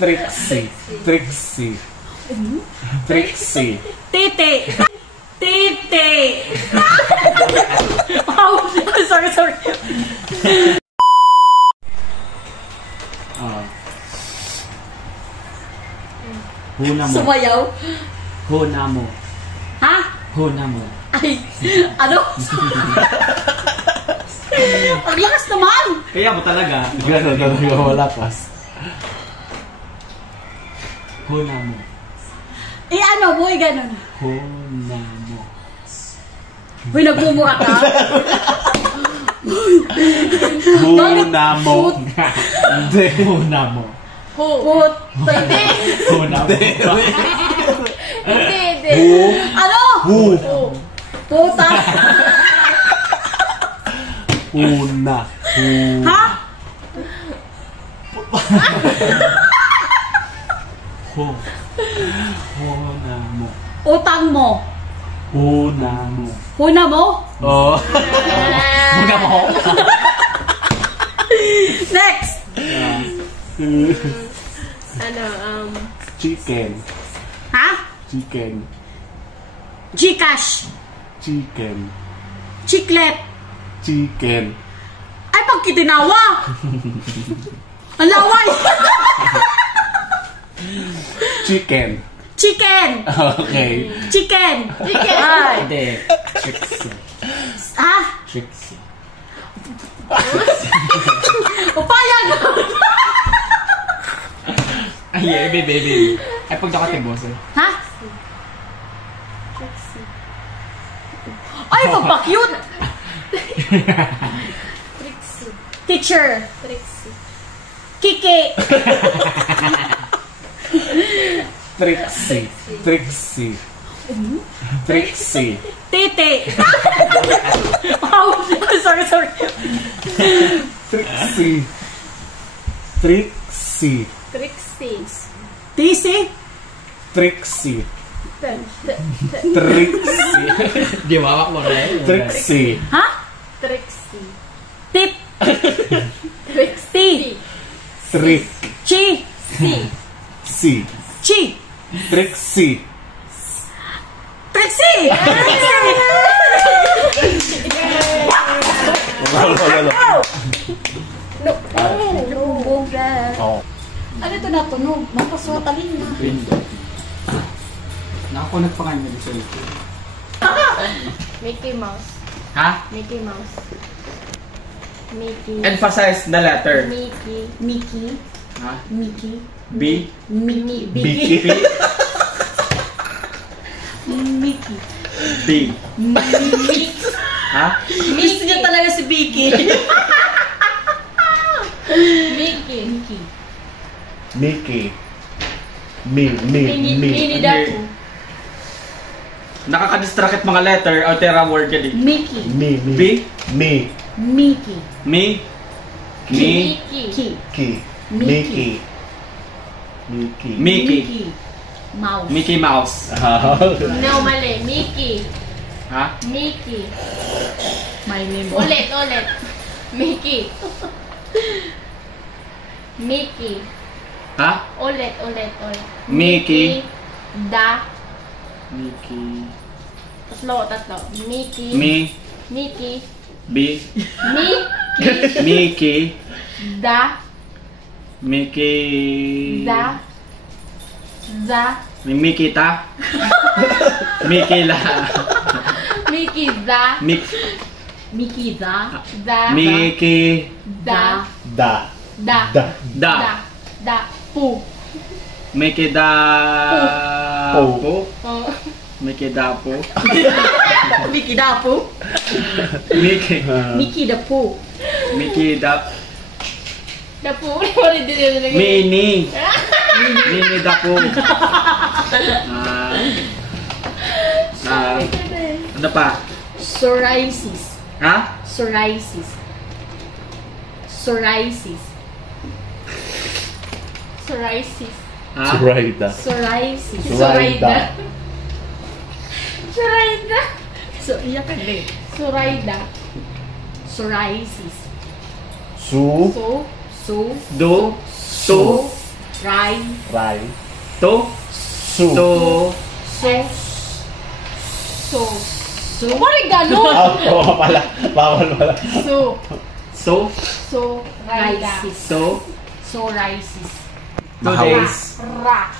Trixie. Trixie. Trixie. Titi. Titi. Oh, sorry. Huna mo. Sumayaw. Huna mo. Ha? Huna mo. Ay, ano? Ang lakas naman! Kaya mo talaga. Gano'n talaga malakas. Huna mo. Ano mo, gano'n. Huna mo. Uy, nagmumura ka? Huna mo. Hindi. Huna mo. Put. Hindi. Huna mo. Hindi. Ano? Puta. Huna. Ha? Huna mo. Utang mo. Huna mo. Huna mo? Oo. Huna mo. Next. Chicken. Ha? Chicken. Gcash. Chicken. Chiclet. Chicken. Ay, pag kitinawa. Ang laway. Chicken. Chicken. Okay. Chicken. Ay. Hindi. Trixie. Ha? Trixie. Upayag. Ay, baby. Ay, pag nakatibos eh. Ha? Ay, pagpa-cute. Trixie. Teacher. Trixie. Kiki. Trixie. Trixie. Trixie. Titi. Oh, sorry. Trixie. Trixie. Trixie. TC. Trixie. Trixie. Trixie. Di wawak mo na yun. Trixie. Ha? Trixie. Tip. Trixie. Trick. Chi. Si. Chi. Trixie. Trixie. Oh. Ano ito natunog? Mapaswatalin na. Nakakunat pa kayo sa ito. Mickey Mouse. Ha? Mickey Mouse. Mickey. Emphasize the letter. Mickey. Mickey. Ha? Mickey. B. Mickey. Biki. Mickey. B. Mickey. Ha? Gusto niya talaga si Vicky. Mickey. Mickey. Mini Dapu. Nakaka-distract mga letter o tera word ka din. Mickey. B. Mickey. Mi. Mickey. Mickey. Mickey. Mouse. Mickey Mouse. No, mali. Mickey. Ha? Mickey. My name. Ulit. Mickey. Mickey. Ha? Ulit. Mickey. Mickey. Tatlo. Mickey. Mickey. B. Mickey. Mickey. Mickey. Mickey ta. Mickey la. Mickey. Mickey Mickey. Pu. Mickey da. Po. Mickey da po. Mickey Dapu. Mickey Dapu. Mickey da. Dapu. Mini da po. Ano pa? Psoriasis. Ha? Psoriasis. Ha? Psoriasis. Zoraida. So, iyak ka din. Zoraida. Psoriasis. Su. So. Do. Su. Rai. Rai. To. Su. To. So. Bakit gano'n? Oo pala. Bawal pala. So. So. So. Raida. Rices. So. Psoriasis. 2 days. Ra.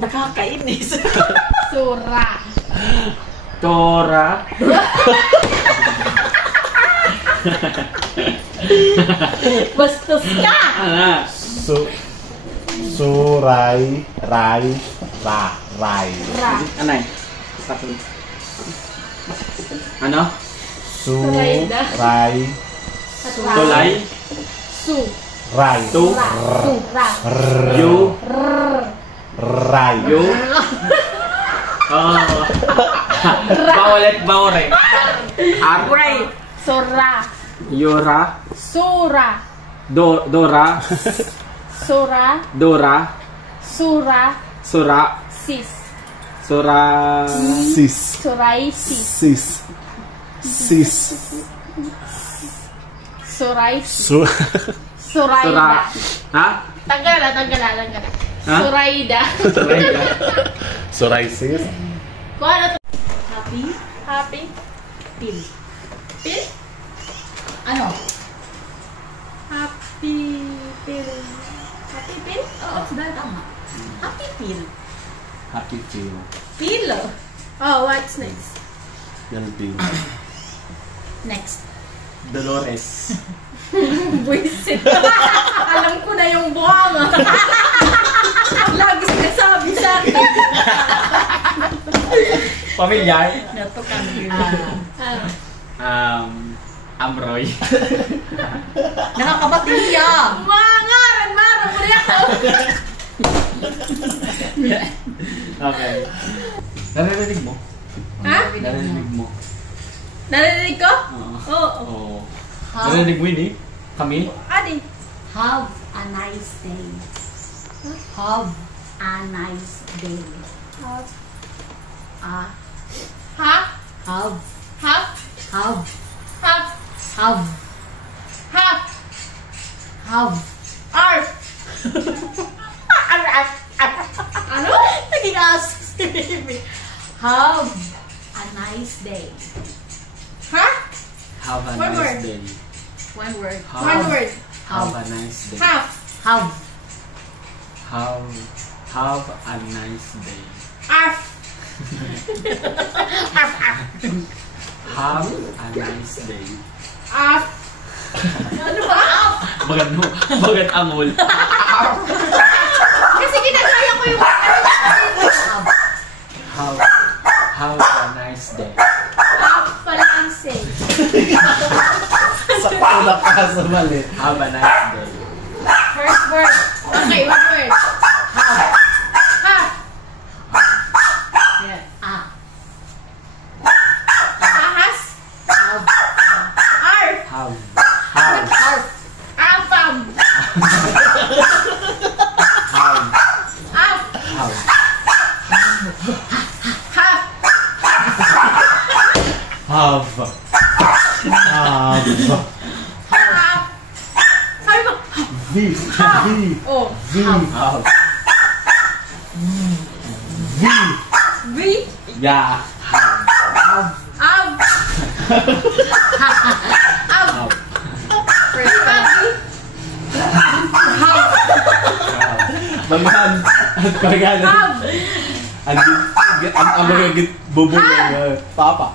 Nakakainis. Sura. Tora. Bastos ka! Ah. Suray. Rai. Rai. Ra. Ano yun? Tapos. Ano? Raida. Rai. Tulay. Su. Rai. To. Ra. Sura. You. Rai. You. Bawalet bawre. Ar. Sura. Yura. Sura. Dora. Sura. Dora. Sura. Sura. Sis. Sura. Sis. Psoriasis. Sis. Sis. Psoriasis. Su. Sura. Suraida. Ha? Tanggal na. Ha? Suraida. Suraida. Psoriasis. Kung ano to? Happy. Happy? Pill. Pill? Ano? Happy pill. Happy pill? Oo, tama. Happy pill. Happy feel. Pill. Oh, what's next? Galbing. Next. Dolores. Buisit. Alam ko na yung buhanga. Lagi sinasabi sa akin. Pamilyar. Nato kami. Amroy. Nakakabating niya. Mangaran, marang muli ako. Okay. Naririnig mo? Ha? Naririnig mo? Narinig ko? Oo. Oo. Oo. Have, Naririnig mo yun eh? Kami? Adi. have a nice day. Have a nice day. Have. Ah, Ha? have, Have. have, Have. have, Have. have. Arf. Ano? Naging aso si baby. Have a nice day. Ha? Have a One nice word. day. One word. One word. Have a nice day. Have. Have. Have a nice day. Arf. Have a nice day. Arf. Ano ba? Arf. Bagat mo. Bagat amol. Kasi ginagaya ko yung Have a nice day. Arf pala ang say. Sa pauna ka sa mali. Have a nice day. First word. Okay, one word. Have. Have. Yeah. Ah. Ahas. Have. Arf. Have. Have. Afam. Have. Af. Have. Half. Have. Have. Half. Sabi mo. V. V. Oh. V. Have. V. V. Yeah. Av. Av. First body. Bagan. Bagan. Av. Ang magagit bubong ng papa.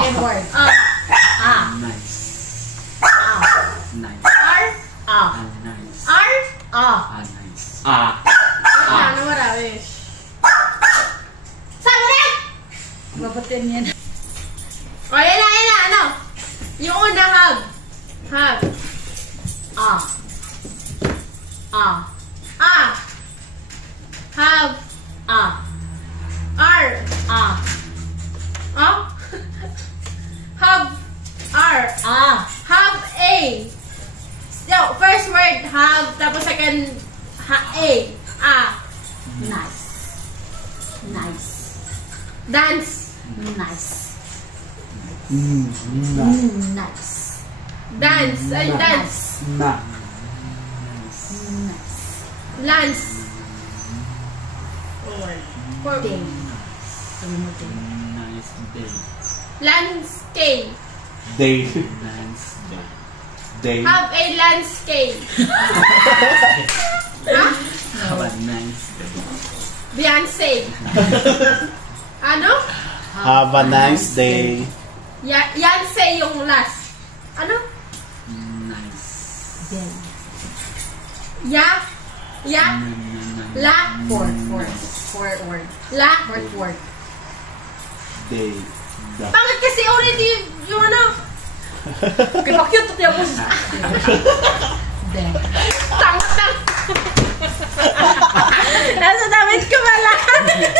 Second word. Ah. Nice. Ah. Nice. R. Ah. Nice. R. Ah. Nice. Ano marami? Sabi rin! Mabutin yan. O, yan na. Ano? Yung una, have. Have. Ah. Ah. Ah. Have. Ah. R. Ah. Oh? Have. R. Ah. Have A. Yo, first word, have. Tapos second, A. Ah. Nice. Nice. Dance. Nice. Nice. Dance. Ay, dance. Na. Lance. For Day. Sabi mo day. Nice day. Lance K. Day. Nice day. Day. Have a Lance K. Ha? Have a nice day. Beyonce. Ano? Have a nice day. Yance yung last. Ano? Nice. Day. Ya. La. Fourth word. La. Fourth word. Day. Da. Bakit kasi already yung ano? Kaya pa cute ito yung Day. Tangat lang. Nasa damit ko pala.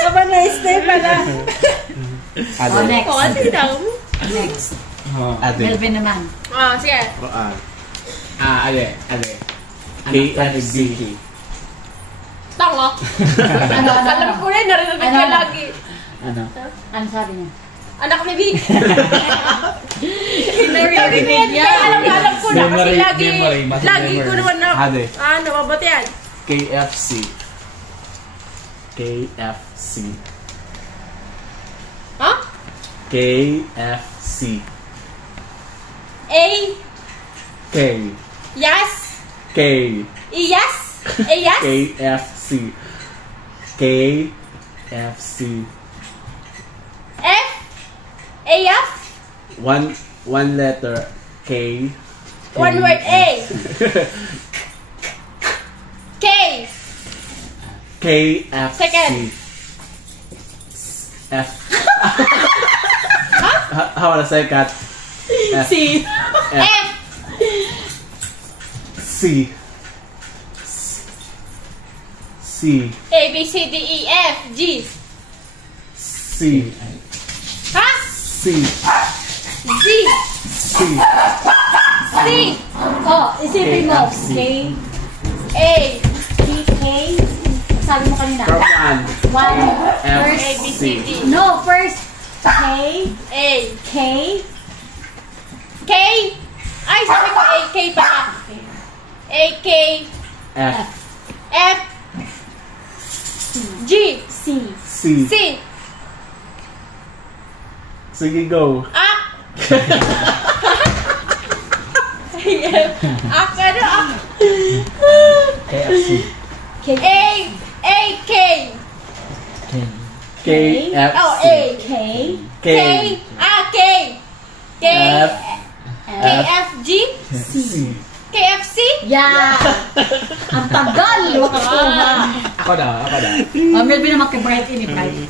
Aba nice day pala. Oh, next. O, ano daw? Next. Ate. Melvin naman. Oh, sige. Ale. KFC. Tango. Ano? Alam ko rin, narinig Ano? ko lagi. Ano? Ano sabi niya? Anak ni Vic. Narinig niya. Alam ko na kasi Memory, lagi. memory, muscle Lagi ko memory. naman na. Ate. Mabot yan. KFC. KFC. Ha? KFC. A. K. Yes. K. Yes. A yes. KFC. KFC. F. A F. One letter. K. One word A. K. KFC. Second. F. How about a second? F. C. F. F. C. C. A B C D E F G. C. Ha? C. Z. C. C. Oh, isipin mo. KFC. K. A. K. Sabi mo kanina. From one. One. F. First. A B C D. No, first. K. A. K. K. Ay, sabi ko A K pala. A K. F. F. G. C. C. C. Sige, go. Ak. Ak ano ak? KFC. K. A. A K. KFC. Oh, A. K. K. K. K. F. K F G. C. KFC. Yeah. Ang tagal. Wakakuha. Ako daw. Oh, Melvin naman kay Bright ini, Bright.